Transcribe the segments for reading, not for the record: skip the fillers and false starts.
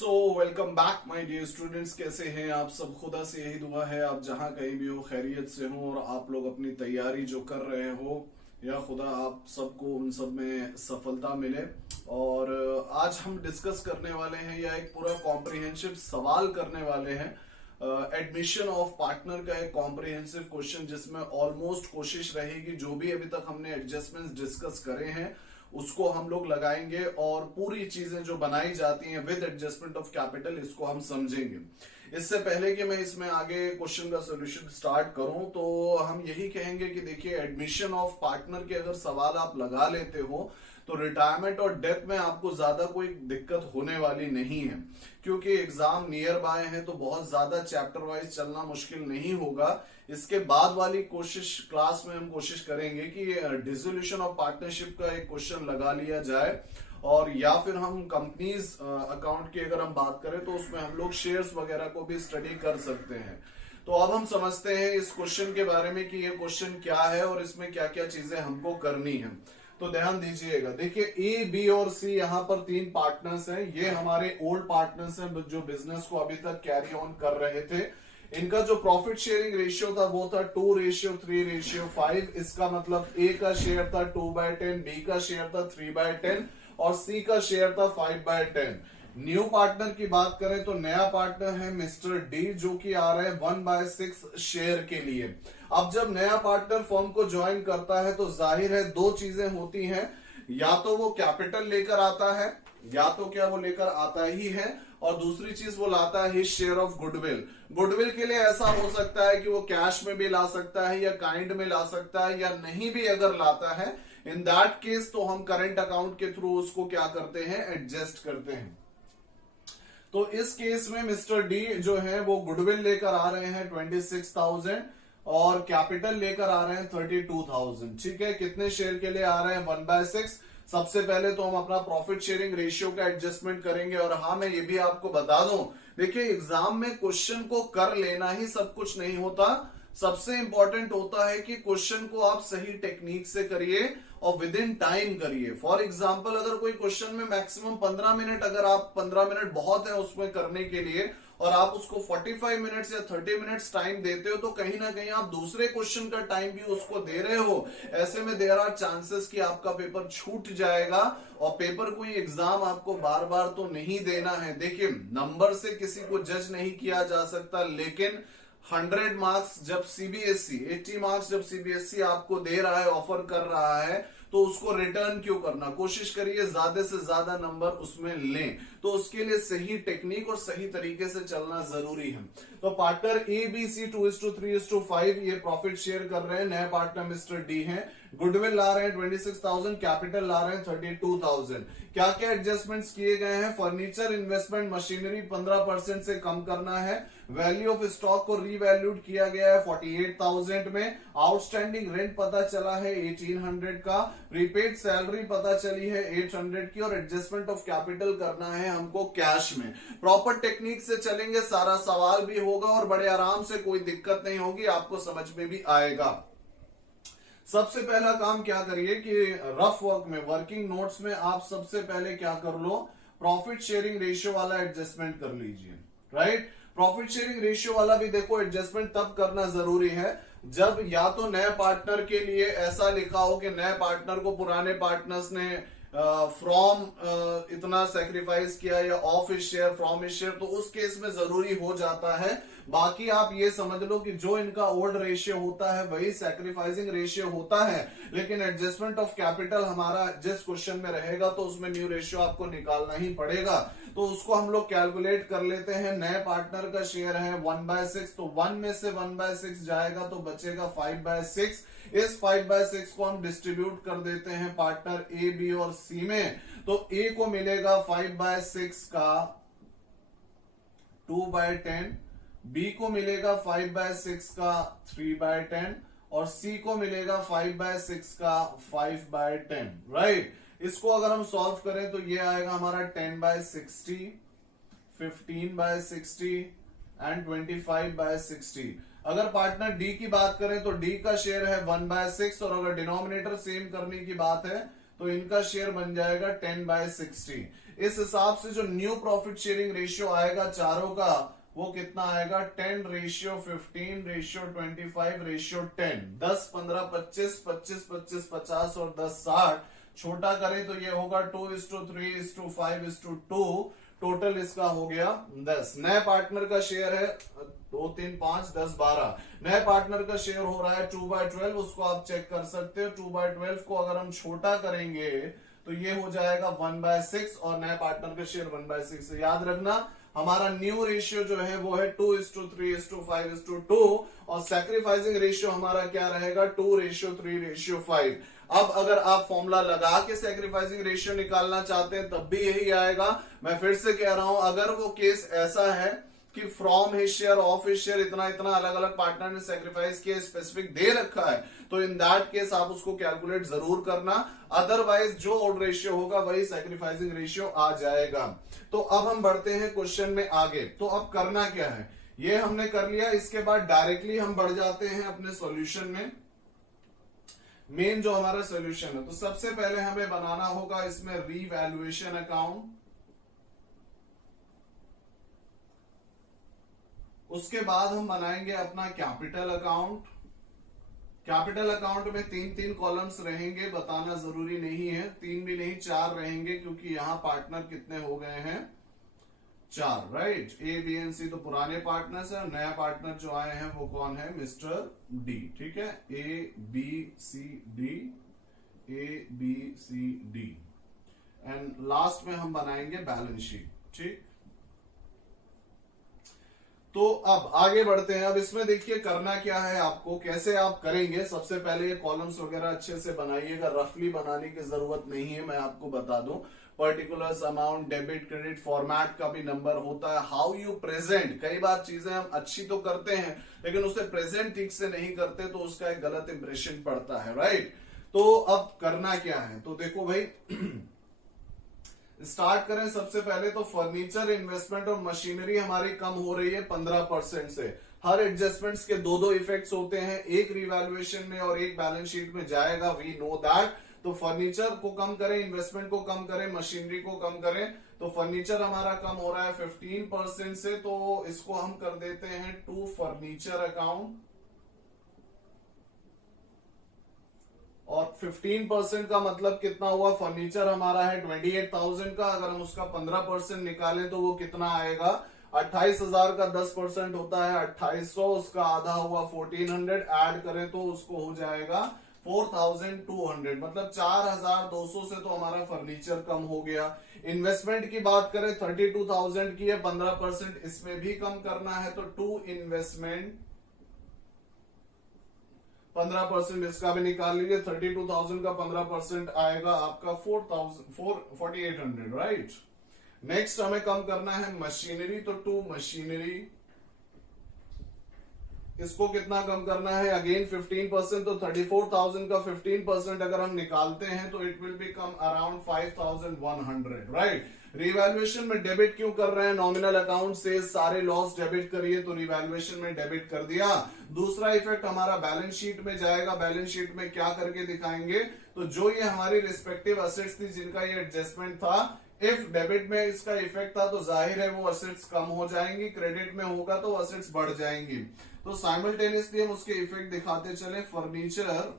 So welcome back my dear students. कैसे हैं आप सब? खुदा से यही दुआ है आप जहां कहीं भी हो खैरियत से हो और आप लोग अपनी तैयारी जो कर रहे हो या खुदा आप सबको उन सब में सफलता मिले। और आज हम डिस्कस करने वाले हैं या एक पूरा कॉम्प्रिहेंसिव सवाल करने वाले हैं एडमिशन ऑफ पार्टनर का एक कॉम्प्रिहेंसिव क्वेश्चन, जिसमें ऑलमोस्ट कोशिश रहेगी जो भी अभी तक हमने एडजस्टमेंट्स डिस्कस करे हैं उसको हम लोग लगाएंगे और पूरी चीजें जो बनाई जाती हैं विद एडजस्टमेंट ऑफ कैपिटल इसको हम समझेंगे। इससे पहले कि मैं इसमें आगे क्वेश्चन का सोल्यूशन स्टार्ट करूं तो हम यही कहेंगे कि देखिए, एडमिशन ऑफ पार्टनर के अगर सवाल आप लगा लेते हो तो रिटायरमेंट और डेथ में आपको ज्यादा कोई दिक्कत होने वाली नहीं है, क्योंकि एग्जाम नियर बाय है तो बहुत ज्यादा चैप्टर वाइज चलना मुश्किल नहीं होगा। इसके बाद वाली क्लास में हम कोशिश करेंगे कि डिसोल्यूशन ऑफ पार्टनरशिप का एक क्वेश्चन लगा लिया जाए, और या फिर हम कंपनीज अकाउंट की अगर हम बात करें तो उसमें हम लोग शेयर्स वगैरह को भी स्टडी कर सकते हैं। तो अब हम समझते हैं इस क्वेश्चन के बारे में कि ये क्वेश्चन क्या है और इसमें क्या क्या चीजें हमको करनी है। तो ध्यान दीजिएगा, देखिए ए, बी और सी यहाँ पर तीन पार्टनर्स हैं। ये हमारे ओल्ड पार्टनर्स हैं जो बिजनेस को अभी तक कैरी ऑन कर रहे थे। इनका जो प्रॉफिट शेयरिंग रेशियो था वो था 2:3:5। इसका मतलब ए का शेयर था 2/10, बी का शेयर था 3/10 और सी का शेयर था 5/10। न्यू पार्टनर की बात करें तो नया पार्टनर है मिस्टर डी, जो कि आ रहे हैं 1/6 शेयर के लिए। अब जब नया पार्टनर फर्म को ज्वाइन करता है तो जाहिर है दो चीजें होती हैं, या तो वो कैपिटल लेकर आता है या तो क्या वो लेकर आता ही है, और दूसरी चीज वो लाता है शेयर ऑफ गुडविल। गुडविल के लिए ऐसा हो सकता है कि वो कैश में भी ला सकता है या काइंड में ला सकता है, या नहीं भी अगर लाता है इन दैट केस तो हम करंट अकाउंट के थ्रू उसको क्या करते हैं, एडजस्ट करते हैं। तो इस केस में मिस्टर डी जो है वो गुडविल लेकर आ रहे हैं 26,000 और कैपिटल लेकर आ रहे हैं 32,000। ठीक है, कितने शेयर के लिए आ रहे हैं? 1/6। सबसे पहले तो हम अपना प्रॉफिट शेयरिंग रेशियो का एडजस्टमेंट करेंगे। और हाँ, मैं ये भी आपको बता दूं, देखिए एग्जाम में क्वेश्चन को कर लेना ही सब कुछ नहीं होता। सबसे इंपॉर्टेंट होता है कि क्वेश्चन को आप सही टेक्निक से करिए और विद इन टाइम करिए। फॉर एग्जाम्पल, अगर कोई क्वेश्चन में मैक्सिमम 15 मिनट, अगर आप 15 मिनट बहुत है उसमें करने के लिए और आप उसको 45 मिनट्स या 30 मिनट्स टाइम देते हो तो कहीं ना कहीं आप दूसरे क्वेश्चन का टाइम भी उसको दे रहे हो। ऐसे में देयर आर चांसेस कि आपका पेपर छूट जाएगा, और पेपर कोई एग्जाम आपको बार बार तो नहीं देना है। देखिए, नंबर से किसी को जज नहीं किया जा सकता, लेकिन 100 मार्क्स जब सीबीएसई, 80 मार्क्स जब सीबीएसई आपको दे रहा है, ऑफर कर रहा है, तो उसको रिटर्न क्यों करना? कोशिश करिए ज्यादा से ज्यादा नंबर उसमें लें। तो उसके लिए सही टेक्निक और सही तरीके से चलना जरूरी है। तो पार्टनर ए, बी, सी 2:3:5 ये प्रॉफिट शेयर कर रहे हैं। नए पार्टनर मिस्टर डी हैं। गुडविल ला रहे हैं 26,000, कैपिटल ला रहे हैं 32,000। क्या क्या एडजस्टमेंट्स किए गए हैं? फर्नीचर, इन्वेस्टमेंट, मशीनरी 15% से कम करना है। वैल्यू ऑफ स्टॉक को रीवैल्यूड किया गया है 48,000 में। आउटस्टैंडिंग रेंट पता चला है 1800 का। प्रीपेड सैलरी पता चली है 800 की, और एडजस्टमेंट ऑफ कैपिटल करना है हमको कैश में। प्रॉपर टेक्निक से चलेंगे, सारा सवाल भी होगा और बड़े आराम से, कोई दिक्कत नहीं होगी, आपको समझ में भी आएगा। सबसे पहला काम क्या करिए कि रफ वर्क में, वर्किंग नोट्स में आप सबसे पहले क्या कर लो, प्रॉफिट शेयरिंग रेशियो वाला एडजस्टमेंट कर लीजिए। राइट, प्रॉफिट शेयरिंग रेशियो वाला भी देखो एडजस्टमेंट तब करना जरूरी है जब या तो नए पार्टनर के लिए ऐसा लिखा हो कि नए पार्टनर को पुराने पार्टनर्स ने फ्रॉम इतना सेक्रीफाइस किया, या of is share, from is share, तो उस केस में जरूरी हो जाता है। बाकी आप ये समझ लो कि जो इनका ओल्ड रेशियो होता है वही सैक्रिफाइसिंग रेशियो होता है, लेकिन एडजस्टमेंट ऑफ कैपिटल हमारा जिस क्वेश्चन में रहेगा तो उसमें न्यू रेशियो आपको निकालना ही पड़ेगा। तो उसको हम लोग कैलकुलेट कर लेते हैं। नए पार्टनर का शेयर है 1/6, तो 1 में से 1/6 जाएगा तो बचेगा 5/6। इस 5/6 को हम डिस्ट्रीब्यूट कर देते हैं पार्टनर ए, बी और सी में। तो ए को मिलेगा 5/6 का 2/10, बी को मिलेगा 5/6 का 3/10 और सी को मिलेगा 5/6 का 5/10। राइट, इसको अगर हम सॉल्व करें तो ये आएगा हमारा 10/60, 15/60 एंड 25/60। अगर पार्टनर डी की बात करें तो डी का शेयर है 1/6, और अगर डिनोमिनेटर सेम करने की बात है तो इनका शेयर बन जाएगा 10/60। इस हिसाब से जो न्यू प्रॉफिट शेयरिंग रेशियो आएगा चारों का, वो कितना आएगा 10:15:25:10, 10-15-25, 25-25, 50 और 10-60। छोटा करें तो ये होगा 2:3:5:2, टोटल इसका हो गया 10। नए पार्टनर का शेयर है 2, 3, 5, 10, 12। नए पार्टनर का शेयर हो रहा है 2/12, उसको आप चेक कर सकते हो। 2/12 को अगर हम छोटा करेंगे तो ये हो जाएगा 1/6 और नए पार्टनर का शेयर 1/6। याद रखना हमारा न्यू रेशियो जो है वो है 2:3:5:2 और सैक्रिफाइसिंग रेशियो हमारा क्या रहेगा 2:3:5। अब अगर आप फॉर्मूला लगा के सैक्रिफाइसिंग रेशियो निकालना चाहते हैं तब भी यही आएगा। मैं फिर से कह रहा हूं, अगर वो केस ऐसा है कि from his share, of his share, इतना इतना अलग अलग पार्टनर ने सैक्रिफाइस किया, स्पेसिफिक दे रखा है, तो इन दैट केस आप उसको कैलकुलेट जरूर करना। अदरवाइज जो ओड रेशियो होगा वही सैक्रिफाइसिंग रेशियो आ जाएगा। तो अब हम बढ़ते हैं क्वेश्चन में आगे। तो अब करना क्या है, ये हमने कर लिया। इसके बाद डायरेक्टली हम बढ़ जाते हैं अपने सॉल्यूशन में। मेन जो हमारा सॉल्यूशन है, तो सबसे पहले हमें बनाना होगा इसमें रीवैल्यूएशन अकाउंट। उसके बाद हम बनाएंगे अपना कैपिटल अकाउंट। कैपिटल अकाउंट में 3-3 कॉलम्स रहेंगे, बताना जरूरी नहीं है, 3 भी नहीं 4 रहेंगे, क्योंकि यहां पार्टनर कितने हो गए हैं 4, राइट। ए बी एंड सी तो पुराने पार्टनर्स है, नया पार्टनर जो आए हैं वो कौन है, मिस्टर डी। ठीक है, A B C D, A B C D. And last में हम बनाएंगे बैलेंस शीट। ठीक, तो अब आगे बढ़ते हैं। अब इसमें देखिए करना क्या है आपको, कैसे आप करेंगे। सबसे पहले ये कॉलम्स वगैरह अच्छे से बनाइएगा, रफली बनाने की जरूरत नहीं है, मैं आपको बता दूं। Particulars, amount, debit, credit, format का भी नंबर होता है। हाउ यू प्रेजेंट, कई बार चीजें हम अच्छी तो करते हैं लेकिन उसे प्रेजेंट ठीक से नहीं करते तो उसका एक गलत इंप्रेशन पड़ता है, राइट। तो अब करना क्या है, तो देखो भाई स्टार्ट करें। सबसे पहले तो फर्नीचर, इन्वेस्टमेंट और मशीनरी हमारी कम हो रही है 15% से। हर एडजस्टमेंट्स के दो इफेक्ट्स होते हैं, एक रिवैल्यूएशन में और एक बैलेंस शीट में जाएगा, वी नो दैट। तो फर्नीचर को कम करें, इन्वेस्टमेंट को कम करें, मशीनरी को कम करें। तो फर्नीचर हमारा कम हो रहा है 15% से, तो इसको हम कर देते हैं टू फर्नीचर अकाउंट। और 15% का मतलब कितना हुआ, फर्नीचर हमारा है 28,000 का, अगर हम उसका 15% निकालें तो वो कितना आएगा 28,000 का 10% होता है 2800, उसका आधा हुआ 1400, ऐड करें तो उसको हो जाएगा 4200, मतलब 4200 से तो हमारा फर्नीचर कम हो गया। इन्वेस्टमेंट की बात करें 32,000 की है, 15% इसमें भी कम करना है, तो टू इन्वेस्टमेंट 15% इसका भी निकाल लीजिए। 32,000 का 15% आएगा आपका 4,800, राइट। नेक्स्ट हमें कम करना है मशीनरी, तो टू मशीनरी इसको कितना कम करना है, अगेन 15%, तो 34,000 का 15% अगर हम निकालते हैं तो it will become around 5,100, right. Revaluation में डेबिट क्यों कर रहे हैं, नॉमिनल अकाउंट से सारे लॉस डेबिट करिए, तो रिवैल्यूएशन में डेबिट कर दिया। दूसरा इफेक्ट हमारा बैलेंस शीट में जाएगा। बैलेंस शीट में क्या करके दिखाएंगे, तो जो ये हमारी रिस्पेक्टिव असेट्स थी जिनका ये एडजस्टमेंट था, इफ डेबिट में इसका इफेक्ट था तो जाहिर है वो असेट्स कम हो जाएंगी, क्रेडिट में होगा तो असेट्स बढ़ जाएंगी। तो साइमल्टेनियसली हम उसके इफेक्ट दिखाते चले। फर्नीचर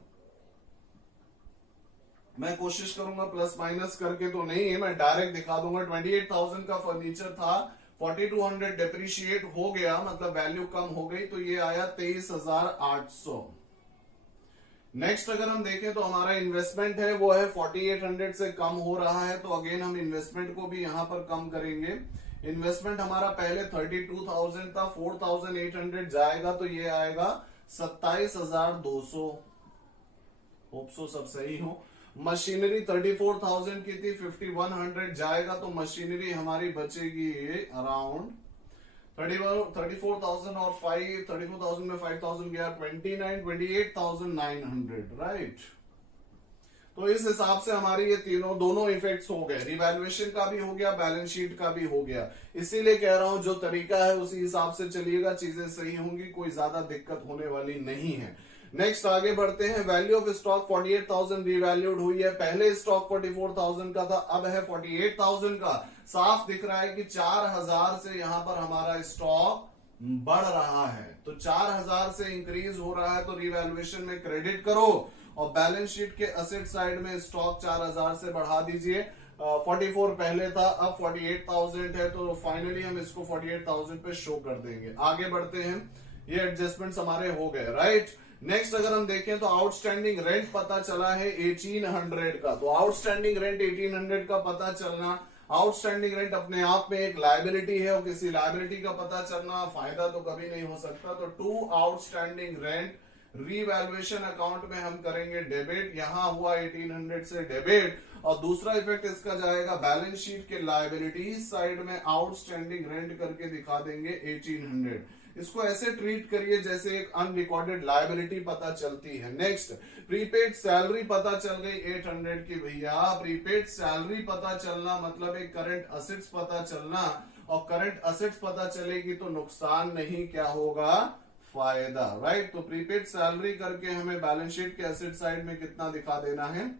मैं कोशिश करूंगा प्लस माइनस करके तो नहीं है, मैं डायरेक्ट दिखा दूंगा। 28,000 का फर्नीचर था, 4200 डेप्रिशिएट हो गया, मतलब वैल्यू कम हो गई, तो ये आया 23,800। नेक्स्ट अगर हम देखें तो हमारा इन्वेस्टमेंट है वो है 4800 से कम हो रहा है, तो अगेन हम इन्वेस्टमेंट को भी यहां पर कम करेंगे। इन्वेस्टमेंट हमारा पहले 32,000 था, 4,800 जाएगा तो ये आएगा 27,200। होप सो सब सही हो। मशीनरी 34,000 की थी, 5,100 जाएगा तो मशीनरी हमारी बचेगी अराउंड 34,000 और 34,000 में 5,000 गया 28,900, राइट। तो इस हिसाब से हमारी ये दोनों इफेक्ट्स हो गए, रिवैल्यूएशन का भी हो गया, बैलेंस शीट का भी हो गया। इसीलिए कह रहा हूं जो तरीका है उसी हिसाब से चलिएगा, चीजें सही होंगी, कोई ज्यादा दिक्कत होने वाली नहीं है। नेक्स्ट आगे बढ़ते हैं। वैल्यू ऑफ स्टॉक 48,000 रिवैल्यूड हुई है। पहले स्टॉक 44,000 का था, अब है 48,000 का। साफ दिख रहा है कि 4,000 से यहां पर हमारा स्टॉक बढ़ रहा है, तो 4,000 से इंक्रीज हो रहा है, तो रिवैल्यूएशन में क्रेडिट करो और बैलेंस शीट के असेट साइड में स्टॉक 4,000 से बढ़ा दीजिए। 44 पहले था, अब 48,000 है, तो फाइनली हम इसको 48,000 पे शो कर देंगे। आगे बढ़ते हैं। ये एडजस्टमेंट्स हमारे हो गए, राइट। नेक्स्ट अगर हम देखें तो आउटस्टैंडिंग रेंट पता चला है 1800 का। तो आउटस्टैंडिंग रेंट 1800 का पता चलना, आउटस्टैंडिंग रेंट अपने आप में एक लायबिलिटी है और किसी लायबिलिटी का पता चलना फायदा तो कभी नहीं हो सकता। तो to outstanding rent revaluation account में हम करेंगे डेबिट। यहां हुआ 1800 से डेबिट, और दूसरा इफेक्ट इसका जाएगा बैलेंस शीट के लायबिलिटीज साइड में आउटस्टैंडिंग रेंट करके दिखा देंगे 1800। इसको ऐसे ट्रीट करिए जैसे एक अनरिकॉर्डेड लायबिलिटी पता चलती है। नेक्स्ट, प्रीपेड सैलरी पता चल गई 800 की। भैया प्रीपेड सैलरी पता चलना मतलब एक करंट असेट्स पता चलना, और करंट असेट्स पता चलेगी तो नुकसान नहीं, क्या होगा, फायदा, राइट। तो प्रीपेड सैलरी करके हमें बैलेंस शीट के एसेट साइड में कितना दिखा देना है,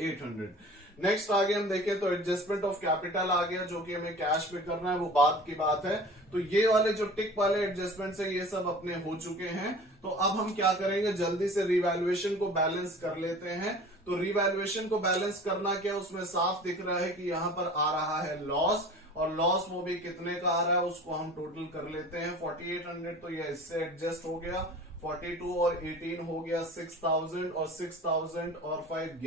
800। नेक्स्ट आगे हम देखें तो एडजस्टमेंट ऑफ कैपिटल आ गया, जो कि हमें कैश पे करना है, वो बात की बात है। तो ये वाले जो टिक वाले एडजस्टमेंट है ये सब अपने हो चुके हैं। तो अब हम क्या करेंगे, जल्दी से रिवैल्यूएशन को बैलेंस कर लेते हैं। तो रिवैल्यूएशन को बैलेंस करना क्या, उसमें साफ दिख रहा है कि यहां पर आ रहा है लॉस, और लॉस वो भी कितने का आ रहा है उसको हम टोटल कर लेते हैं। 4800 तो ये इससे एडजस्ट हो गया, 42 और 18 हो गया 6000, और 6000 और 5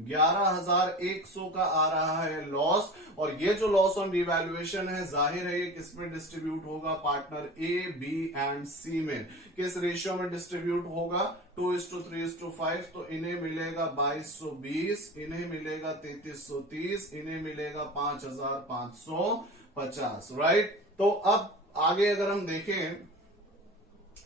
11,100 का आ रहा है लॉस। और ये जो लॉस ऑन रिवैल्यूएशन है, जाहिर है ये किसमें डिस्ट्रीब्यूट होगा, पार्टनर ए, बी एंड सी में। किस रेशियो में डिस्ट्रीब्यूट होगा, 2:3:5। तो इन्हें मिलेगा 2220, इन्हें मिलेगा 3330, इन्हें मिलेगा 5550, राइट। तो अब आगे अगर हम देखें,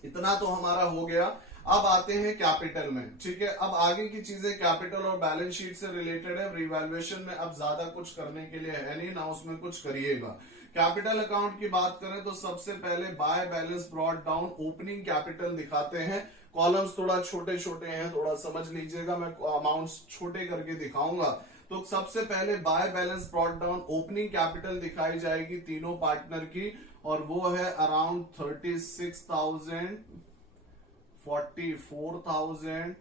इतना तो हमारा हो गया। अब आते हैं कैपिटल में, ठीक है। अब आगे की चीजें कैपिटल और बैलेंस शीट से रिलेटेड है। रिवैल्यूएशन में अब ज्यादा कुछ करने के लिए है नहीं, ना उसमें कुछ करिएगा। कैपिटल अकाउंट की बात करें तो सबसे पहले bye balance brought down opening capital दिखाते हैं। कॉलम्स थोड़ा छोटे छोटे हैं, थोड़ा समझ लीजिएगा, मैं अमाउंट्स छोटे करके दिखाऊंगा। तो सबसे पहले bye balance brought down opening capital दिखाई जाएगी तीनों पार्टनर की, और वो है अराउंड 36,000, 44,000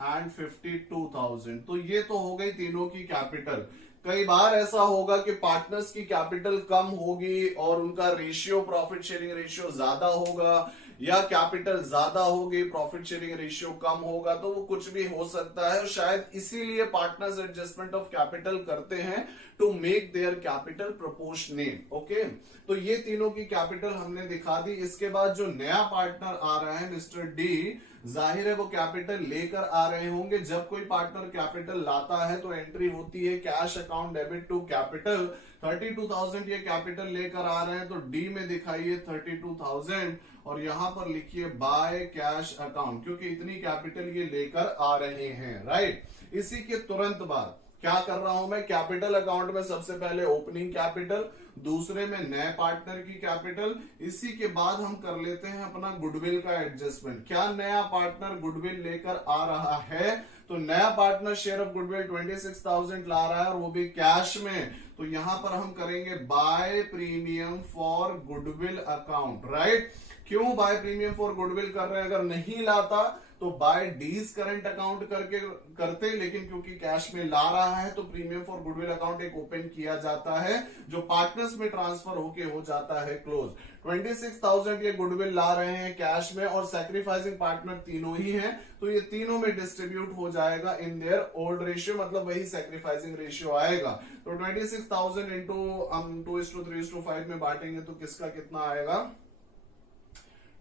एंड 52,000। तो ये तो हो गई तीनों की कैपिटल। कई बार ऐसा होगा कि पार्टनर्स की कैपिटल कम होगी और उनका रेशियो, प्रॉफिट शेयरिंग रेशियो ज्यादा होगा, या कैपिटल ज्यादा होगी, प्रॉफिट शेयरिंग रेशियो कम होगा, तो वो कुछ भी हो सकता है। और शायद इसीलिए पार्टनर्स एडजस्टमेंट ऑफ कैपिटल करते हैं, to make their capital proportionate. Okay, तो ये तीनों की कैपिटल हमने दिखा दी। इसके बाद जो नया पार्टनर आ रहा है मिस्टर डी, जाहिर है वो कैपिटल लेकर आ रहे होंगे। जब कोई पार्टनर कैपिटल लाता है तो एंट्री होती है cash account debit to capital. 32,000 ये कैपिटल लेकर आ रहे हैं, तो डी में दिखाइए 32,000, और यहां पर लिखिए बाय कैश अकाउंट, क्योंकि इतनी कैपिटल ये लेकर आ रहे हैं, राइट। इसी के तुरंत बाद क्या कर रहा हूं मैं, कैपिटल अकाउंट में सबसे पहले ओपनिंग कैपिटल, दूसरे में नए पार्टनर की कैपिटल, इसी के बाद हम कर लेते हैं अपना गुडविल का एडजस्टमेंट। क्या नया पार्टनर गुडविल लेकर आ रहा है, तो नया पार्टनर शेयर ऑफ गुडविल 26,000 ला रहा है, और वो भी कैश में। तो यहां पर हम करेंगे by premium for goodwill account, right. क्यों बाय प्रीमियम फॉर गुडविल कर रहे हैं, अगर नहीं लाता तो बाय डीज करंट अकाउंट करके करते, लेकिन क्योंकि कैश में ला रहा है तो प्रीमियम फॉर गुडविल अकाउंट एक ओपन किया जाता है, जो पार्टनर्स में ट्रांसफर होके हो जाता है क्लोज। 26,000 ये गुडविल ला रहे हैं कैश में, और सैक्रिफाइसिंग पार्टनर तीनों ही हैं, तो ये तीनों में डिस्ट्रीब्यूट हो जाएगा इन देयर ओल्ड रेशियो, मतलब वही सैक्रिफाइसिंग रेशियो आएगा। तो 26,000 इंटू हम 2:3:5 में बांटेंगे तो किसका कितना आएगा,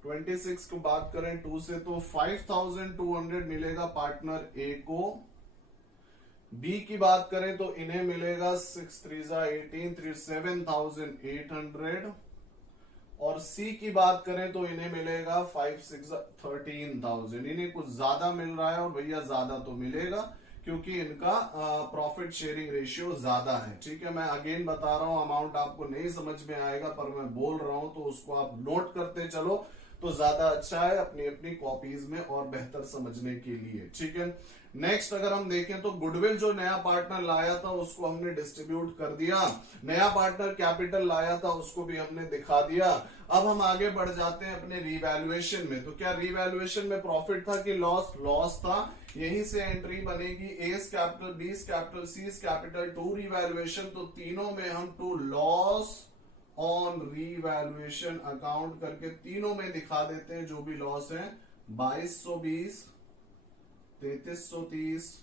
26 को बात करें 2 से तो 5,200 मिलेगा पार्टनर ए को। बी की बात करें तो इन्हें मिलेगा 6×3=18, 7,800, और सी की बात करें तो इन्हें मिलेगा 5×6=13,000। इन्हें कुछ ज्यादा मिल रहा है, और भैया ज्यादा तो मिलेगा क्योंकि इनका प्रॉफिट शेयरिंग रेशियो ज्यादा है, ठीक है। मैं अगेन बता रहा हूं, अमाउंट आपको नहीं समझ में आएगा पर मैं बोल रहा हूं, तो उसको आप नोट करते चलो। तो ज्यादा अच्छा है अपनी अपनी कॉपीज में और बेहतर समझने के लिए। ठीक है, नेक्स्ट अगर हम देखें तो गुडविल जो नया पार्टनर लाया था उसको हमने डिस्ट्रीब्यूट कर दिया, नया पार्टनर कैपिटल लाया था उसको भी हमने दिखा दिया। अब हम आगे बढ़ जाते हैं अपने रिवैल्यूएशन में। तो क्या रिवैल्यूएशन में प्रॉफिट था कि लॉस? लॉस था। यहीं से एंट्री बनेगी A's capital, B's capital, C's capital to revaluation. तो तीनों में हम to loss on revaluation account करके तीनों में दिखा देते हैं जो भी लॉस है। 2220, 3330,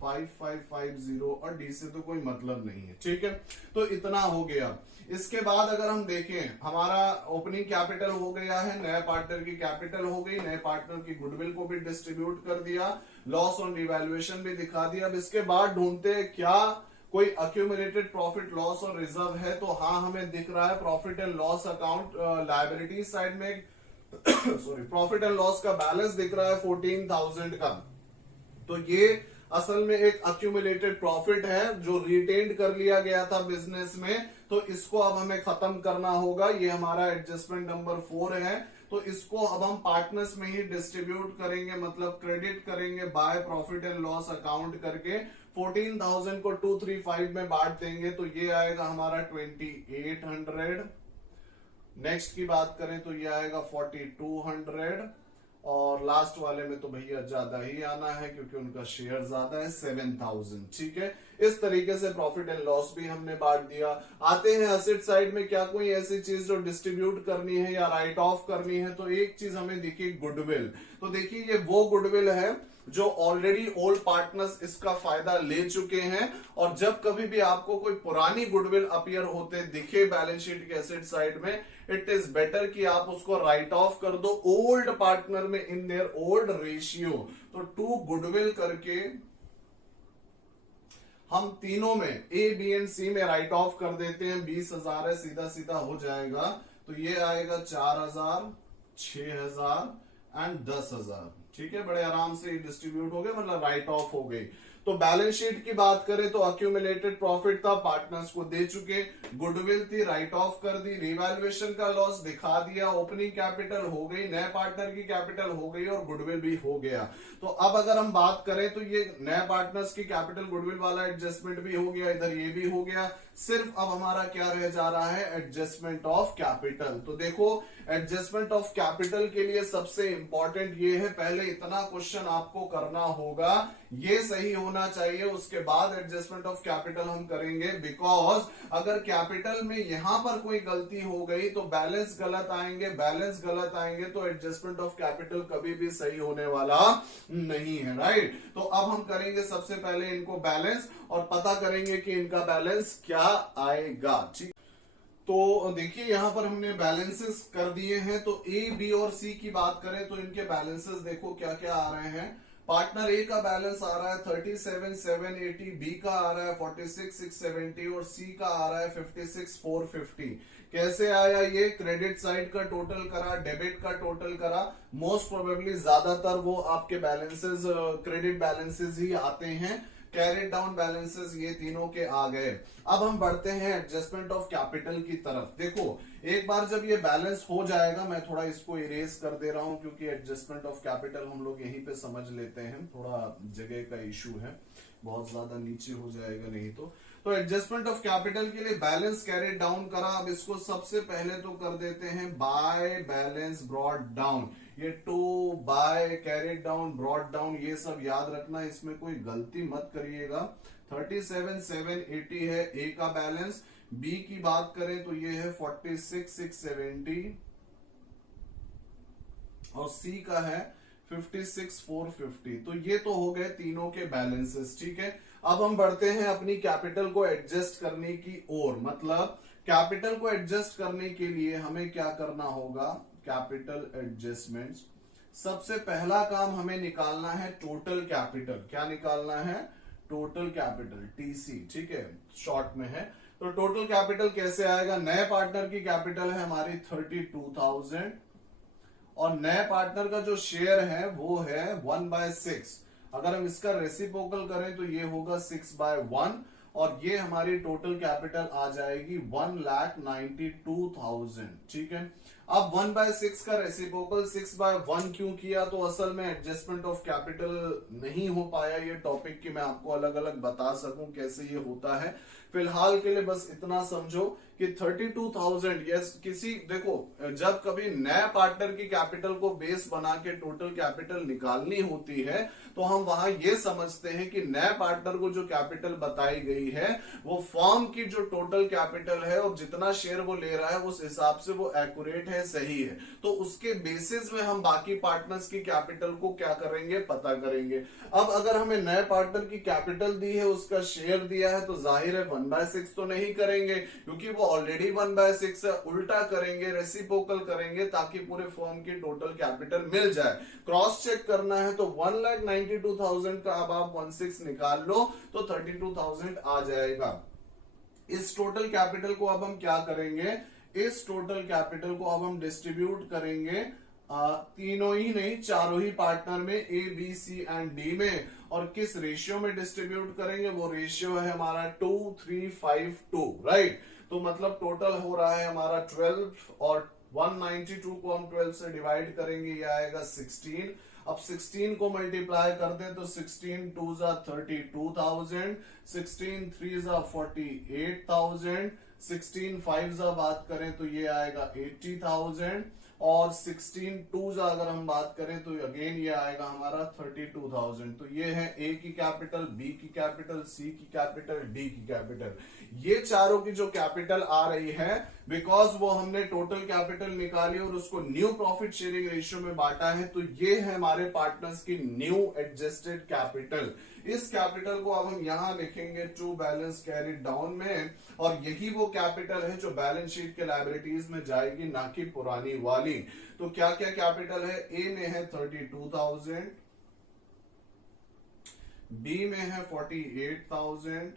5550 और डी से तो कोई मतलब नहीं है। ठीक है, तो इतना हो गया। इसके बाद अगर हम देखें हमारा ओपनिंग कैपिटल हो गया है, नए पार्टनर की कैपिटल हो गई, नए पार्टनर की गुडविल को भी डिस्ट्रीब्यूट कर दिया, लॉस ऑन रिवैल्यूएशन भी दिखा दिया। अब इसके बाद ढूंढते हैं क्या कोई अक्यूमुलेटेड प्रॉफिट लॉस और रिजर्व है। तो हाँ, हमें दिख रहा है profit and loss account liability side में सॉरी प्रॉफिट एंड लॉस का बैलेंस दिख रहा है 14,000 का। तो ये असल में एक अक्यूमुलेटेड प्रॉफिट है जो रिटेन्ड कर लिया गया था बिजनेस में। तो इसको अब हमें खत्म करना होगा। ये हमारा एडजस्टमेंट नंबर 4 है। तो इसको अब हम पार्टनर्स में ही डिस्ट्रीब्यूट करेंगे, मतलब क्रेडिट करेंगे by profit and loss account करके। 14,000 को 235 में बांट देंगे तो ये आएगा हमारा 2800। नेक्स्ट की बात करें तो ये आएगा 4200 और लास्ट वाले में तो भैया ज्यादा ही आना है क्योंकि उनका शेयर ज्यादा है 7,000। ठीक है, इस तरीके से प्रॉफिट एंड लॉस भी हमने बांट दिया। आते हैं असेट साइड में, क्या कोई ऐसी चीज जो डिस्ट्रीब्यूट करनी है या राइट ऑफ करनी है। तो एक चीज हमें दिखी गुडविल। तो देखिए ये वो गुडविल है जो ऑलरेडी ओल्ड पार्टनर्स इसका फायदा ले चुके हैं। और जब कभी भी आपको कोई पुरानी गुडविल अपीयर होते दिखे बैलेंस शीट के एसेट साइड में, इट इज बेटर कि आप उसको राइट ऑफ कर दो ओल्ड पार्टनर में इन देयर ओल्ड रेशियो। तो टू गुडविल करके हम तीनों में ए, बी एंड सी में राइट ऑफ कर देते हैं। 20,000 है, सीधा सीधा हो जाएगा। तो ये आएगा 4,000, 6,000 एंड 10,000। ठीक है, बड़े आराम से डिस्ट्रीब्यूट हो गए, मतलब राइट ऑफ हो गई। तो बैलेंस शीट की बात करें तो अक्यूमुलेटेड प्रॉफिट था, पार्टनर्स को दे चुके, गुडविल थी, राइट ऑफ कर दी, रिवैल्यूएशन का लॉस दिखा दिया, ओपनिंग कैपिटल हो गई, नए पार्टनर की कैपिटल हो गई और गुडविल भी हो गया। तो अब अगर हम बात करें तो ये नए पार्टनर्स की कैपिटल गुडविल वाला एडजस्टमेंट भी हो गया, इधर ये भी हो गया। सिर्फ अब हमारा क्या रह जा रहा है, एडजस्टमेंट ऑफ कैपिटल। तो देखो एडजस्टमेंट ऑफ कैपिटल के लिए सबसे इंपॉर्टेंट ये है, पहले इतना क्वेश्चन आपको करना होगा, ये सही होना चाहिए, उसके बाद एडजस्टमेंट ऑफ कैपिटल हम करेंगे। बिकॉज अगर कैपिटल में यहां पर कोई गलती हो गई तो बैलेंस गलत आएंगे, बैलेंस गलत आएंगे तो एडजस्टमेंट ऑफ कैपिटल कभी भी सही होने वाला नहीं है। राइट, तो अब हम करेंगे सबसे पहले इनको बैलेंस और पता करेंगे कि इनका बैलेंस क्या आएगा। ठीक, तो देखिए यहां पर हमने बैलेंसेस कर दिए हैं। तो ए, बी और सी की बात करें तो इनके बैलेंसेस देखो क्या क्या आ रहे हैं। पार्टनर ए का बैलेंस आ रहा है 37,780, बी का आ रहा है 46,670 और सी का आ रहा है 56,450। कैसे आया ये? क्रेडिट साइड का टोटल करा, डेबिट का टोटल करा। मोस्ट प्रोबेबली ज्यादातर वो आपके बैलेंसेस क्रेडिट बैलेंसेस ही आते हैं। कैरेड डाउन बैलेंसेस ये तीनों के आ गए। अब हम बढ़ते हैं एडजस्टमेंट ऑफ कैपिटल की तरफ। देखो एक बार जब ये बैलेंस हो जाएगा, मैं थोड़ा इसको इरेज कर दे रहा हूं क्योंकि एडजस्टमेंट ऑफ कैपिटल हम लोग यहीं पे समझ लेते हैं, थोड़ा जगह का इशू है, बहुत ज्यादा नीचे हो जाएगा नहीं तो एडजस्टमेंट ऑफ कैपिटल के लिए बैलेंस कैरेड डाउन करा। अब इसको सबसे पहले तो कर देते हैं बाय बैलेंस ब्रॉट डाउन। ये to by carried down brought down ये सब याद रखना, इसमें कोई गलती मत करिएगा। 37,780 है ए का बैलेंस। बी की बात करें तो ये है 46,670 और सी का है 56,450। तो ये तो हो गए तीनों के बैलेंसेस। ठीक है, अब हम बढ़ते हैं अपनी कैपिटल को एडजस्ट करने की ओर। मतलब कैपिटल को एडजस्ट करने के लिए हमें क्या करना होगा, कैपिटल एडजस्टमेंट्स। सबसे पहला काम हमें निकालना है टोटल कैपिटल। क्या निकालना है? Total capital, TC. ठीक है, शॉर्ट में है। तो टोटल कैपिटल कैसे आएगा? नए पार्टनर की कैपिटल है हमारी 32,000 और नए पार्टनर का जो शेयर है वो है 1/6। अगर हम इसका रेसिप्रोकल करें तो ये होगा 6/1 और ये हमारी टोटल कैपिटल आ जाएगी 1,92,000। ठीक है, अब 1/6 का रेसिप्रोकल 6/1 क्यों किया, तो असल में एडजस्टमेंट ऑफ कैपिटल नहीं हो पाया ये टॉपिक की मैं आपको अलग अलग बता सकूं कैसे ये होता है। फिलहाल के लिए बस इतना समझो कि 32,000 यस किसी देखो जब कभी नए पार्टनर की कैपिटल को बेस बना के टोटल कैपिटल निकालनी होती है तो हम वहां ये समझते हैं कि नए पार्टनर को जो कैपिटल बताई गई है वो फर्म की जो टोटल कैपिटल है और जितना शेयर वो ले रहा है उस हिसाब से वो एक्यूरेट है, सही है। तो उसके बेसिस में हम बाकी पार्टनर्स की कैपिटल को क्या करेंगे, पता करेंगे। अब अगर हमें नए पार्टनर की कैपिटल दी है, उसका शेयर दिया है, तो जाहिर है 1/6 तो नहीं करेंगे क्योंकि वो ऑलरेडी 1/6 है। उल्टा करेंगे, रेसिप्रोकल करेंगे ताकि पूरे फर्म की टोटल कैपिटल मिल जाए। क्रॉस चेक करना है तो 1,92,000 का अब आप 1/6 निकाल लो तो 32,000 आ जाएगा। इस टोटल कैपिटल को अब हम क्या करेंगे, इस टोटल कैपिटल को अब हम डिस्ट्रीब्यूट करेंगे तीनों ही नहीं चारों ही पार्टनर में, A B C and D में। और किस रेशियो में डिस्ट्रीब्यूट करेंगे, वो रेशियो है हमारा 2:3:5:2 राइट। तो मतलब टोटल हो रहा है हमारा 12 और 192 को हम 12 से डिवाइड करेंगे, ये आएगा 16। अब 16 को मल्टीप्लाई कर दें तो 16 2 32,000, 16 3 48,000, 16 5 बात करें तो ये आएगा 80,000 और 16 2 अगर हम बात करें तो अगेन ये आएगा हमारा 32,000। तो ये है ए की कैपिटल, बी की कैपिटल, सी की कैपिटल, डी की कैपिटल। ये चारों की जो कैपिटल आ रही है बिकॉज वो हमने टोटल कैपिटल निकाली और उसको न्यू प्रॉफिट शेयरिंग रेशियो में बांटा है, तो ये है हमारे पार्टनर्स की न्यू एडजस्टेड कैपिटल। इस कैपिटल को अब हम यहां लिखेंगे टू बैलेंस कैरिड डाउन में, और यही वो कैपिटल है जो बैलेंस शीट के लायबिलिटीज में जाएगी, ना कि पुरानी वाली। तो क्या क्या कैपिटल है, ए में है 32,000, बी में है 48,000,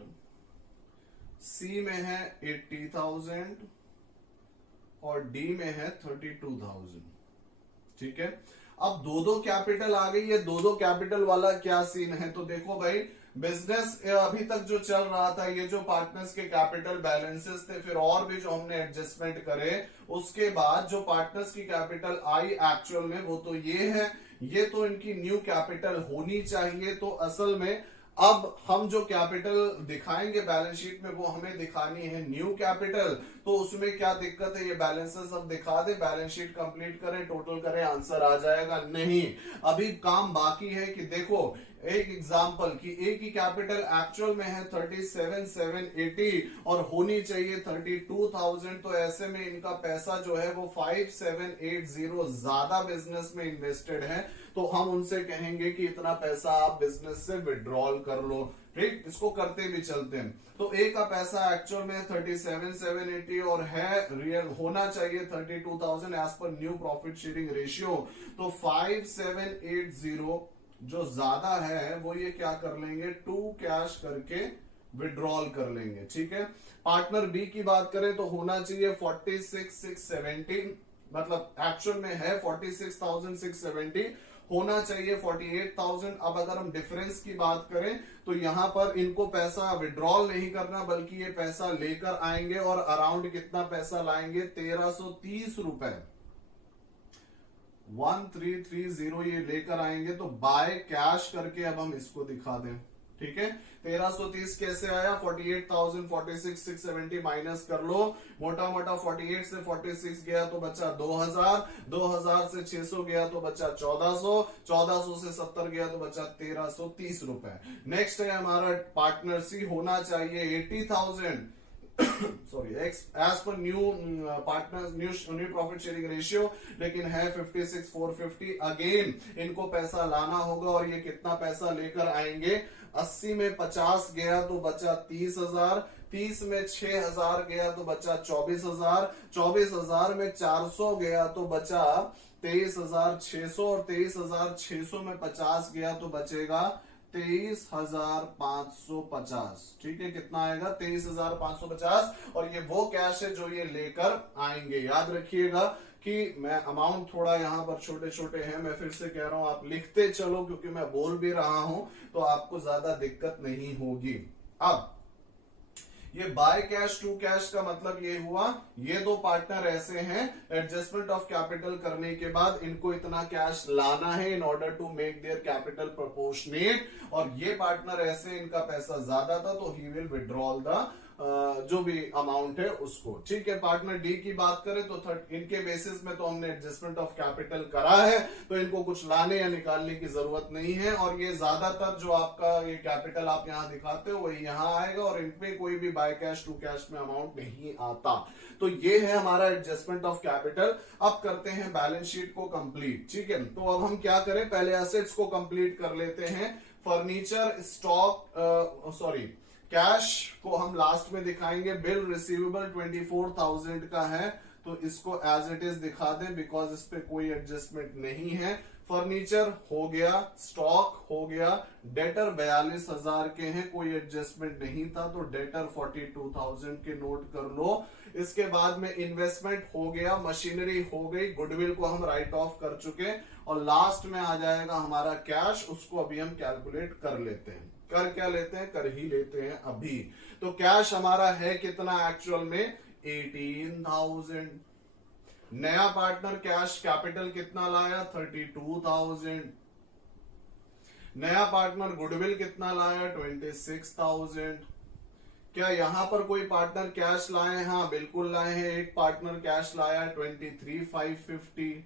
सी में है 80,000 और डी में है 32,000। ठीक है, अब दो कैपिटल आ गई है। दो कैपिटल वाला क्या सीन है, तो देखो भाई बिजनेस अभी तक जो चल रहा था, ये जो पार्टनर्स के कैपिटल बैलेंसेस थे, फिर और भी जो हमने एडजस्टमेंट करे, उसके बाद जो पार्टनर्स की कैपिटल आई एक्चुअल में वो तो ये है, ये तो इनकी न्यू कैपिटल होनी चाहिए। तो असल में अब हम जो कैपिटल दिखाएंगे बैलेंस शीट में वो हमें दिखानी है न्यू कैपिटल। तो उसमें क्या दिक्कत है, ये बैलेंसेस अब दिखा दे, बैलेंस शीट कंप्लीट करें, टोटल करें, आंसर आ जाएगा। नहीं, अभी काम बाकी है। कि देखो एक एग्जांपल कि ए की कैपिटल एक्चुअल में है 37,780 और होनी चाहिए 32,000, तो ऐसे में इनका पैसा जो है वो 5,780 ज्यादा बिजनेस में इन्वेस्टेड है। तो हम उनसे कहेंगे कि इतना पैसा आप बिजनेस से विड्रॉल कर लो। ठीक, इसको करते भी चलते हैं। तो ए का पैसा एक्चुअल में 37,780 और है रियल होना चाहिए 32,000 as per new profit sharing ratio. तो 5,780 जो ज्यादा है वो ये क्या कर लेंगे, टू कैश करके विड्रॉल कर लेंगे। ठीक है, पार्टनर बी की बात करें तो होना चाहिए 46,670, मतलब एक्चुअल में है 46,670, होना चाहिए 48,000। अब अगर हम डिफरेंस की बात करें तो यहां पर इनको पैसा विड्रॉल नहीं करना बल्कि ये पैसा लेकर आएंगे, और अराउंड कितना पैसा लाएंगे, 1,330 रुपए, 1,330 ये लेकर आएंगे। तो बाय कैश करके अब हम इसको दिखा दें। ठीक है, 1,330 कैसे आया, 48,000 46,670 माइनस कर लो, मोटा मोटा 48 से 46 गया तो बचा 2,000, 2,000 से 600 गया तो बचा 1,400, 1,400 से 70 गया तो बचा 1,330 रुपए। नेक्स्ट है हमारा पार्टनर सी, होना चाहिए 80,000 sorry as per new partner new profit sharing ratio, लेकिन है 56,450। अगेन इनको पैसा लाना होगा और ये कितना पैसा लेकर आएंगे, 80 में 50 गया तो बचा 30,000, 30 में 6,000 गया तो बचा 24,000, 24,000 में 400 गया तो बचा 23,600 और 23,600 में 50 गया तो बचेगा 23,550। ठीक है, कितना आएगा, 23,550। और ये वो कैश है जो ये लेकर आएंगे। याद रखिएगा कि मैं अमाउंट थोड़ा यहाँ पर छोटे छोटे हैं, मैं फिर से कह रहा हूं आप लिखते चलो क्योंकि मैं बोल भी रहा हूं तो आपको ज्यादा दिक्कत नहीं होगी। अब ये बाय कैश टू कैश का मतलब ये हुआ, ये दो पार्टनर ऐसे हैं, एडजस्टमेंट ऑफ कैपिटल करने के बाद इनको इतना कैश लाना है in order to make their capital proportionate, और ये पार्टनर ऐसे, इनका पैसा ज्यादा था तो ही विल विड्रॉल द जो भी अमाउंट है उसको। ठीक है, पार्टनर डी की बात करें तो इनके बेसिस में तो हमने एडजस्टमेंट ऑफ कैपिटल करा है, तो इनको कुछ लाने या निकालने की जरूरत नहीं है, और ये ज्यादातर जो आपका ये कैपिटल आप यहां दिखाते हो वही यहां आएगा, और इनपे कोई भी बाय कैश टू कैश में अमाउंट नहीं आता। तो ये है हमारा एडजस्टमेंट ऑफ कैपिटल। अब करते हैं बैलेंस शीट को कंप्लीट। ठीक है, तो अब हम क्या करें, पहले एसेट्स को कंप्लीट कर लेते हैं। फर्नीचर स्टॉक कैश को हम लास्ट में दिखाएंगे। बिल रिसीवेबल 24,000 का है, तो इसको एज इट इज दिखा दें बिकॉज इस पे कोई एडजस्टमेंट नहीं है। फर्नीचर हो गया, स्टॉक हो गया, डेटर 42,000 के हैं, कोई एडजस्टमेंट नहीं था, तो डेटर 42,000 के नोट कर लो। इसके बाद में इन्वेस्टमेंट हो गया, मशीनरी हो गई, गुडविल को हम राइट ऑफ कर चुके, और लास्ट में आ जाएगा हमारा कैश, उसको अभी हम कैलकुलेट कर लेते हैं। कर क्या लेते हैं, कर ही लेते हैं अभी। तो कैश हमारा है कितना एक्चुअल में, 18,000। नया पार्टनर कैश कैपिटल कितना लाया, 32,000। नया पार्टनर गुडविल कितना लाया, 26,000। क्या यहां पर कोई पार्टनर कैश लाए हैं, हाँ बिल्कुल लाए हैं, एक पार्टनर कैश लाया 23,550।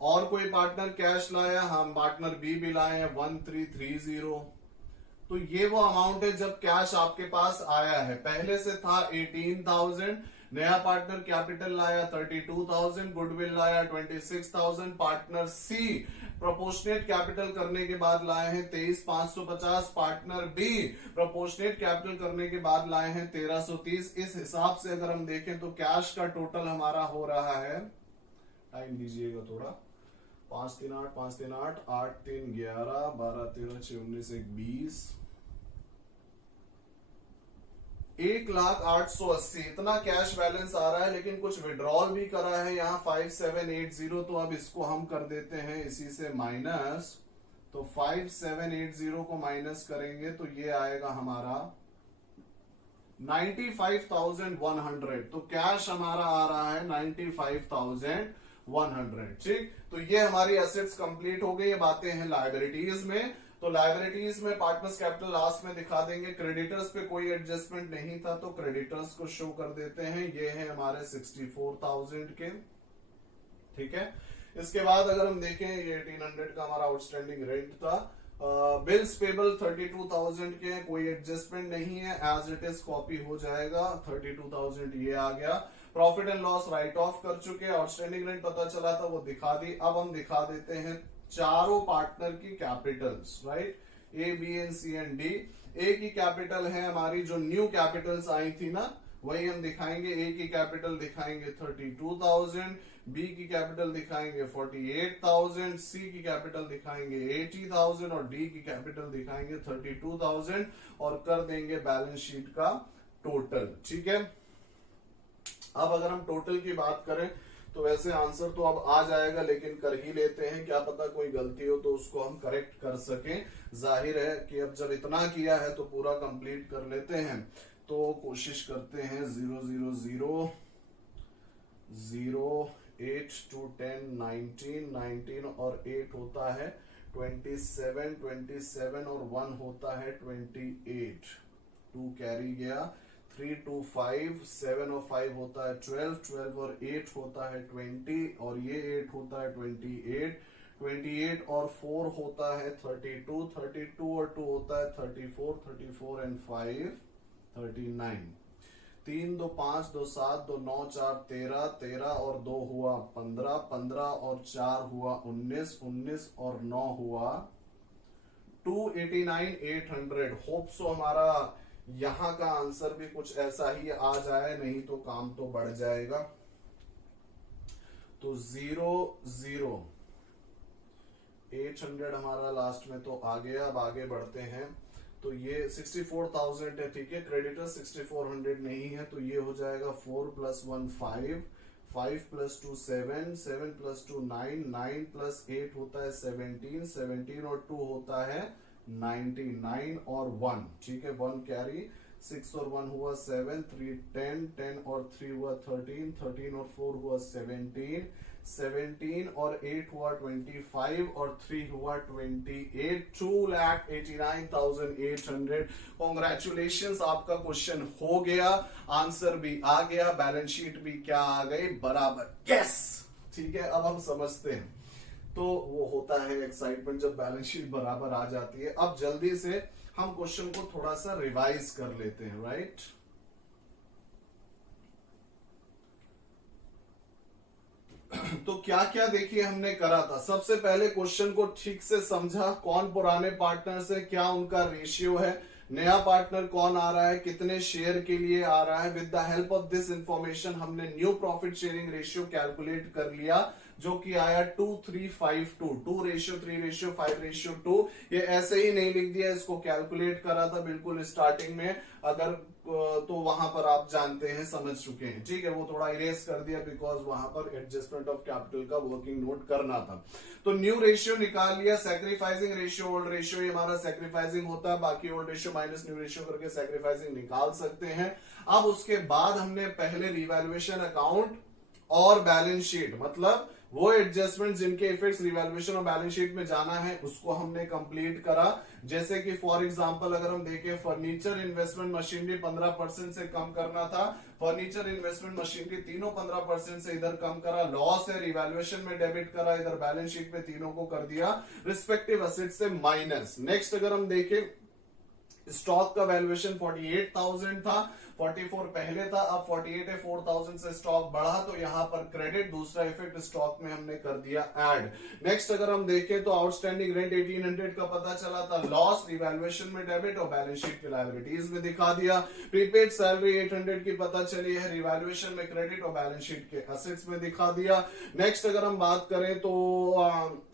और कोई पार्टनर कैश लाया, हम पार्टनर बी भी लाए हैं 1330। तो ये वो अमाउंट है जब कैश आपके पास आया है। पहले से था 18,000, नया पार्टनर कैपिटल लाया 32,000, गुडविल लाया 26,000, पार्टनर सी प्रोपोर्शनेट कैपिटल करने के बाद लाए हैं 23,550, पार्टनर बी प्रोपोर्शनेट कैपिटल करने के बाद लाए हैं 1,330। इस हिसाब से अगर हम देखें तो कैश का टोटल हमारा हो रहा है, टाइम दीजिएगा थोड़ा, 5 3 8 5 3 8 8 3 11 12 13 6 19 1 20, 1,08,80 इतना कैश बैलेंस आ रहा है, लेकिन कुछ विड्रॉल भी करा है यहाँ 5780। तो अब इसको हम कर देते हैं इसी से माइनस, तो 5780 को माइनस करेंगे तो ये आएगा हमारा 95,100। तो कैश हमारा आ रहा है 95,100। ठीक, तो ये हमारी एसेट्स कंप्लीट हो गई। अब आते हैं लायबिलिटीज में। तो लायबिलिटीज में पार्टनर्स कैपिटल लास्ट में दिखा देंगे। क्रेडिटर्स पे कोई एडजस्टमेंट नहीं था, तो क्रेडिटर्स को शो कर देते हैं, ये है हमारे 64,000 के। ठीक है, इसके बाद अगर हम देखें ये 1800 का हमारा आउटस्टैंडिंग रेंट था। बिल्स पेबल 32,000 के, कोई एडजस्टमेंट नहीं है, एज इट इज कॉपी हो जाएगा। 32,000 ये आ गया। Profit and loss right of कर चुके, आउटस्टैंडिंग रेंट पता चला था वो दिखा दी। अब हम दिखा देते हैं चारों पार्टनर की capitals, right, A B and C and D. A की कैपिटल है हमारी जो न्यू कैपिटल्स आई थी ना, वही हम दिखाएंगे। ए की कैपिटल दिखाएंगे 32,000, बी की कैपिटल दिखाएंगे 48,000, सी की कैपिटल दिखाएंगे 80,000 और डी की कैपिटल दिखाएंगे 32,000, और कर देंगे बैलेंस शीट का टोटल। ठीक है, अब अगर हम टोटल की बात करें तो वैसे आंसर तो अब आ जाएगा, लेकिन कर ही लेते हैं, क्या पता कोई गलती हो तो उसको हम करेक्ट कर सकें। जाहिर है कि अब जब इतना किया है तो पूरा कंप्लीट कर लेते हैं। तो कोशिश करते हैं 0 0 0 0 8 2 10 19 19 और 8 होता है 27 27 और 1 होता है 28, 2 कैरी गया, 3 2 5 7 और 5 होता है 12 12 और 8 होता है 20, और ये 8 होता है 28 28 और 4 होता है 32 32 और 2 होता है 34 34 एंड 5 39, 3 2 5 2 7 2 9 4 13 13 और 2 हुआ 15 15 और 4 हुआ 19 19 और 9 हुआ 289,800। होप सो हमारा यहां का आंसर भी कुछ ऐसा ही आ जाए, नहीं तो काम तो बढ़ जाएगा। तो 0 0 800 हमारा लास्ट में तो आ गया। अब आगे बढ़ते हैं, तो ये 64,000 है, ठीक है, क्रेडिटर 6400 नहीं है, तो ये हो जाएगा 4 + 1 5 5 + 2 7 7 + 2 9 9 + 8 होता है 17 17 और 2 होता है 99 और 1, ठीक है, 1 कैरी 6 और 1 हुआ 7, 3 10, 10 और 3 हुआ 13, 13 और 4 हुआ 17, 17 और 8 हुआ 25 और 3 हुआ 28, 2,89,800। कॉन्ग्रेचुलेशंस, आपका क्वेश्चन हो गया, आंसर भी आ गया, बैलेंस शीट भी क्या आ गई, बराबर, यस। ठीक है, अब हम समझते हैं। तो वो होता है एक्साइटमेंट जब बैलेंस शीट बराबर आ जाती है। अब जल्दी से हम क्वेश्चन को थोड़ा सा रिवाइज कर लेते हैं, राइट। तो क्या क्या देखिए हमने करा था। सबसे पहले क्वेश्चन को ठीक से समझा, कौन पुराने पार्टनर से, क्या उनका रेशियो है, नया पार्टनर कौन आ रहा है, कितने शेयर के लिए आ रहा है। With the help of this information हमने new profit sharing ratio calculate कर लिया, जो कि आया 2,352, 2:3:5:2। ये ऐसे ही नहीं लिख दिया, इसको कैलकुलेट करा था बिल्कुल स्टार्टिंग में, अगर तो वहां पर आप जानते हैं, समझ चुके हैं। ठीक है, वो थोड़ा इरेज कर दिया बिकॉज वहां पर एडजस्टमेंट ऑफ कैपिटल का वर्किंग नोट करना था। तो न्यू रेशियो निकाल लिया, सैक्रिफाइसिंग रेशियो, ओल्ड रेशियो, ये हमारा सैक्रिफाइसिंग होता है, बाकी old ratio minus new ratio करके सैक्रिफाइसिंग निकाल सकते हैं। अब उसके बाद हमने पहले रिवैल्यूएशन अकाउंट और बैलेंस शीट, मतलब वो एडजस्टमेंट जिनके इफेक्ट्स रिवैल्यूएशन और बैलेंस शीट में जाना है, उसको हमने कंप्लीट करा। जैसे कि फॉर एग्जांपल अगर हम देखें, फर्नीचर इन्वेस्टमेंट मशीनरी 15% से कम करना था, फर्नीचर इन्वेस्टमेंट मशीनरी तीनों 15% से इधर कम करा, लॉस है रिवैल्यूएशन में डेबिट करा, इधर बैलेंस शीट में तीनों को कर दिया रिस्पेक्टिव एसेट से माइनस। नेक्स्ट अगर हम देखें, स्टॉक का वैल्यूएशन 48,000 था, 44 पहले था, अब 48 है, 4,000 से स्टॉक बढ़ा, तो यहां पर क्रेडिट, दूसरा इफेक्ट स्टॉक में हमने कर दिया ऐड। नेक्स्ट अगर हम देखें तो आउटस्टैंडिंग रेंट 1800 का पता चला था, लॉस रिवैल्यूएशन में डेबिट और बैलेंस शीट के लायबिलिटीज में दिखा दिया। प्रीपेड सैलरी 800 की पता चली है, रिवैल्यूएशन में क्रेडिट और बैलेंस शीट के एसेट्स में दिखा दिया। नेक्स्ट अगर हम बात करें तो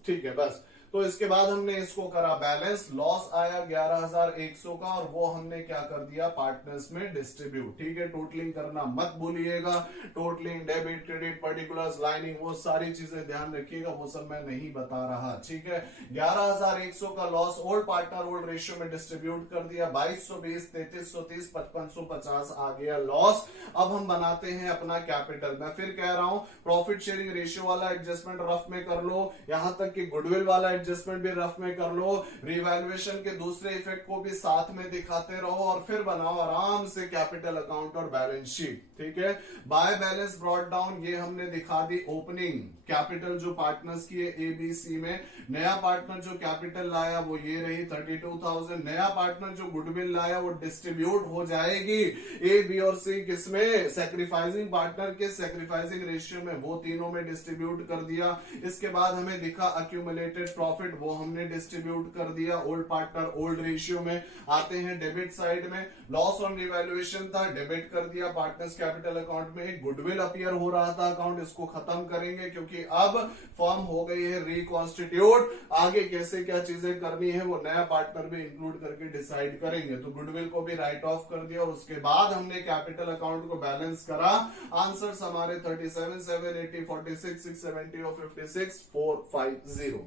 ठीक है, बस। तो इसके बाद हमने इसको करा बैलेंस, लॉस आया 11,100 का, और वो हमने क्या कर दिया, पार्टनर्स में डिस्ट्रीब्यूट। ठीक है, टोटलिंग करना मत भूलिएगा, totalling, debit, credit, particulars, lining, वो सारी चीजें ध्यान रखिएगा, वो सब मैं नहीं बता रहा। ठीक है, 11,100 का loss old partner old ratio में डिस्ट्रीब्यूट कर दिया, 2220, 3330, 5550 आ गया लॉस। अब हम बनाते हैं अपना कैपिटल। मैं फिर कह रहा हूं, प्रॉफिट शेयरिंग रेशियो वाला एडजस्टमेंट रफ में कर लो, यहां तक कि गुडविल वाला एडजस्टमेंट भी रफ में कर लो, रिवैल्यूएशन के दूसरे इफेक्ट को भी साथ में दिखाते रहो, और फिर बनाओ आराम से कैपिटल अकाउंट और बैलेंस शीट। ठीक है, बाय बैलेंस ब्रॉट डाउन, ये हमने दिखा दी ओपनिंग कैपिटल जो पार्टनर्स की है एबीसी में। नया पार्टनर जो कैपिटल लाया वो ये रही 32,000, नया पार्टनर जो गुडविल लाया वो डिस्ट्रीब्यूट हो जाएगी ए, बी और सी, किसमें, सैक्रिफाइसिंग पार्टनर के सैक्रिफाइसिंग रेशियो में, वो तीनों में डिस्ट्रीब्यूट कर दिया। इसके बाद हमें दिखा अक्यूमुलेटेड प्रॉफिट, वो हमने डिस्ट्रीब्यूट कर दिया ओल्ड पार्टनर ओल्ड रेशियो में। आते हैं डेबिट साइड में, लॉस ऑन रिवैल्यूएशन था, डेबिट कर दिया पार्टनर्स कैपिटल अकाउंट में। एक गुडविल अपीयर हो रहा था अकाउंट, इसको खत्म करेंगे क्योंकि अब फर्म हो गई है रिकॉन्स्टिट्यूट। आगे कैसे क्या चीजें करनी है वो नया पार्टनर भी इंक्लूड करके डिसाइड करेंगे। तो गुडविल को भी राइट ऑफ कर दिया, और उसके बाद हमने कैपिटल अकाउंट को बैलेंस करा। आंसर्स हमारे 37, 7, 80, 46, 670 और 56, 450।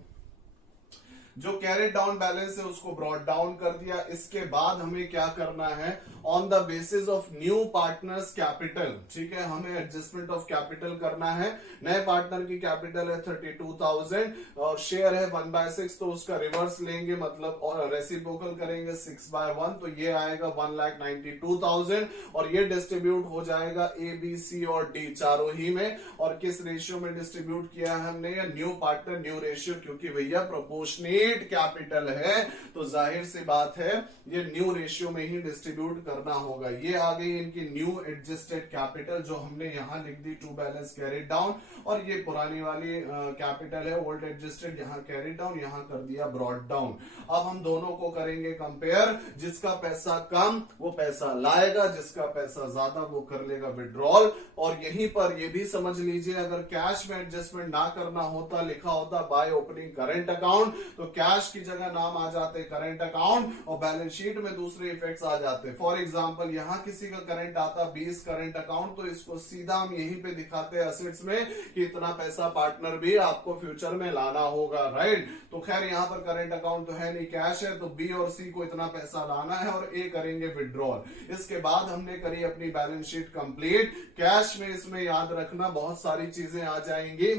जो कैरेट डाउन बैलेंस है उसको ब्रॉट डाउन कर दिया। इसके बाद हमें क्या करना है, on the basis of new partners capital. ठीक है, हमें एडजस्टमेंट ऑफ कैपिटल करना है। नए पार्टनर की कैपिटल है 32,000 और शेयर है 1/6, तो उसका रिवर्स लेंगे, मतलब और रेसिप्रोकल करेंगे 6/1, तो ये आएगा 1,92,000, और ये डिस्ट्रीब्यूट हो जाएगा ए, बी, सी और डी चारों ही में। और किस रेशियो में डिस्ट्रीब्यूट किया है हमने, या न्यू पार्टनर न्यू रेशियो, क्योंकि भैया प्रोपोर्शनेट कैपिटल है तो जाहिर सी बात है ये न्यू रेशियो में ही डिस्ट्रीब्यूट करना होगा। ये आ गई इनकी न्यू एडजस्टेड कैपिटल, जो हमने यहां लिख दी टू बैलेंस कैरिड डाउन, और ये पुरानी वाली कैपिटल है ओल्ड एडजस्टेड, यहां कैरिड डाउन, यहां कर दिया ब्रॉट डाउन। अब हम दोनों को करेंगे कंपेयर, जिसका पैसा कम वो पैसा लाएगा, जिसका पैसा ज्यादा वो कर लेगा विड्रॉल। और यहीं पर ये भी समझ लीजिए, अगर कैश में एडजस्टमेंट ना करना होता, लिखा होता बाय ओपनिंग करंट अकाउंट, तो कैश की जगह नाम आ जाते करंट अकाउंट और बैलेंस शीट में दूसरे इफेक्ट्स आ जाते। फॉर एग्जांपल यहां किसी का करंट आता 20 करंट अकाउंट, तो इसको सीधा हम यहीं पे दिखाते हैं असेट्स में कि इतना पैसा पार्टनर भी आपको फ्यूचर में लाना होगा, राइट। तो खैर यहां पर करंट अकाउंट तो है नहीं, कैश है, तो बी और सी को इतना पैसा लाना है और ए करेंगे विड्रॉल। इसके बाद हमने करी अपनी बैलेंस शीट कंप्लीट। कैश में इसमें याद रखना बहुत सारी चीजें आ जाएंगी,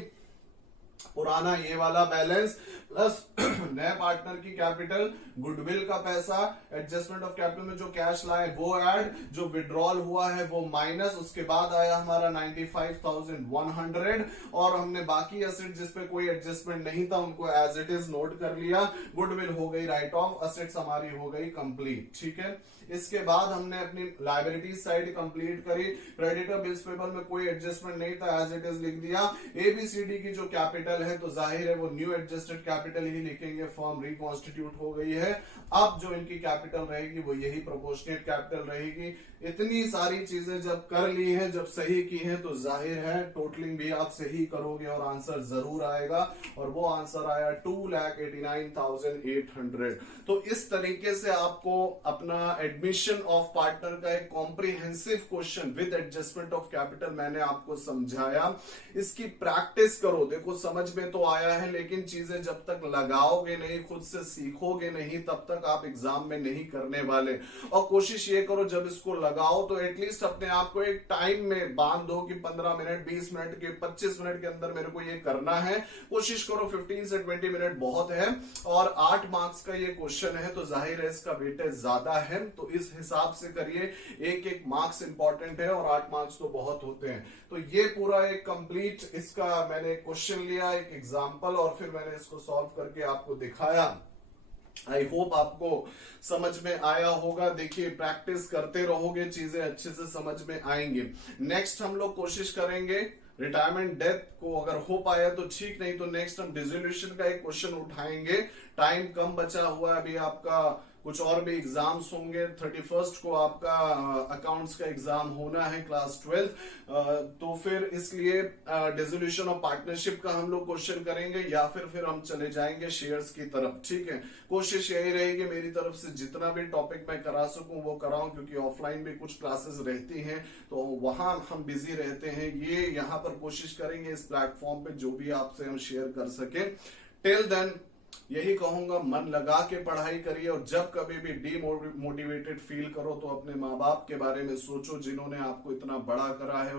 पुराना ये वाला बैलेंस प्लस नए पार्टनर की कैपिटल, गुडविल का पैसा, एडजस्टमेंट ऑफ कैपिटल में जो कैश लाए वो ऐड, जो विड्रॉल हुआ है वो माइनस, उसके बाद आया हमारा 95,100 और हमने बाकी एसेट जिसपे कोई एडजस्टमेंट नहीं था उनको एज इट इज नोट कर लिया। गुडविल हो गई राइट ऑफ, एसेट्स हमारी हो गई कंप्लीट, ठीक है। इसके बाद हमने अपनी लायबिलिटी साइड कंप्लीट करी। क्रेडिटर बिल्स पेबल में कोई एडजस्टमेंट नहीं था, एज इट इज लिख दिया। एबीसीडी की जो कैपिटल है तो जाहिर है वो न्यू एडजस्टेड कैपिटल ही लिखेंगे, फर्म रिकॉन्स्टिट्यूट हो गई है। अब जो इनकी कैपिटल रहेगी वो यही प्रोपोर्शनेट कैपिटल रहेगी। इतनी सारी चीजें जब कर ली है, जब सही की है, तो जाहिर है टोटलिंग भी आप सही करोगे और आंसर जरूर आएगा, और वो आंसर आया 2,89,800। तो इस तरीके से आपको अपना एडमिशन ऑफ पार्टनर का एक comprehensive question with adjustment of capital मैंने आपको समझाया। इसकी प्रैक्टिस करो, देखो समझ में तो आया है, लेकिन चीजें जब तक लगाओगे नहीं, खुद से सीखोगे नहीं, तब तक आप एग्जाम में नहीं करने वाले। और कोशिश ये करो जब इसको लगाओ तो एटलीस्ट अपने आप को एक टाइम में बांध दो कि 15 मिनट, 20 मिनट के, 25 मिनट के अंदर मेरे को ये करना है। कोशिश करो 15 से 20 मिनट बहुत है, और 8 मार्क्स का ये क्वेश्चन है तो जाहिर है इसका वेटेज ज्यादा है, तो इस हिसाब से करिए। एक एक मार्क्स इंपॉर्टेंट है और 8 मार्क्स तो बहुत होते हैं। तो ये पूरा एक कंप्लीट इसका मैंने क्वेश्चन लिया, एक एग्जांपल, और फिर मैंने इसको सॉल्व करके आपको दिखाया। आई होप आपको समझ में आया होगा। देखिए प्रैक्टिस करते रहोगे, चीजें अच्छे से समझ में आएंगे। नेक्स्ट हम लोग कोशिश करेंगे रिटायरमेंट डेथ को, अगर हो पाया तो ठीक, नहीं तो नेक्स्ट हम डिसोल्यूशन का एक क्वेश्चन उठाएंगे। टाइम कम बचा हुआ है, अभी आपका कुछ और भी एग्जाम्स होंगे। 31 को आपका अकाउंट्स का एग्जाम होना है क्लास 12, तो फिर इसलिए डिसोल्यूशन ऑफ पार्टनरशिप का हम लोग क्वेश्चन करेंगे, या फिर हम चले जाएंगे शेयर्स की तरफ, ठीक है। कोशिश यही रहेगी मेरी तरफ से जितना भी टॉपिक मैं करा सकूं वो कराऊं, क्योंकि ऑफलाइन भी कुछ क्लासेस रहती हैं तो वहां हम बिजी रहते हैं। ये यहाँ पर कोशिश करेंगे इस प्लेटफॉर्म पे जो भी आपसे हम शेयर कर सके। टिल देन यही कहूंगा, मन लगा के पढ़ाई करिए, और जब कभी भी डीमोटिवेटेड फील करो तो अपने माँ बाप के बारे में सोचो जिन्होंने आपको इतना बड़ा करा है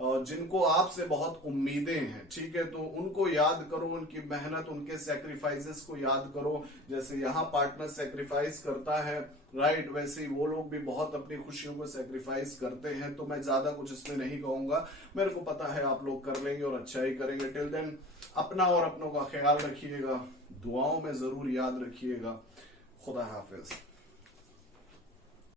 और जिनको आपसे बहुत उम्मीदें हैं, ठीक है। तो उनको याद करो, उनकी मेहनत, उनके सेक्रीफाइसेस को याद करो। जैसे यहाँ पार्टनर सेक्रीफाइस करता है, राइट, वैसे ही वो लोग भी बहुत अपनी खुशियों को सेक्रीफाइस करते हैं। तो मैं ज्यादा कुछ इसमें नहीं कहूंगा, मेरे को पता है आप लोग कर लेंगे और अच्छा ही करेंगे। टिल देन अपना और अपनों का ख्याल रखिएगा, दुआओं में जरूर याद रखिएगा। खुदा हाफिज।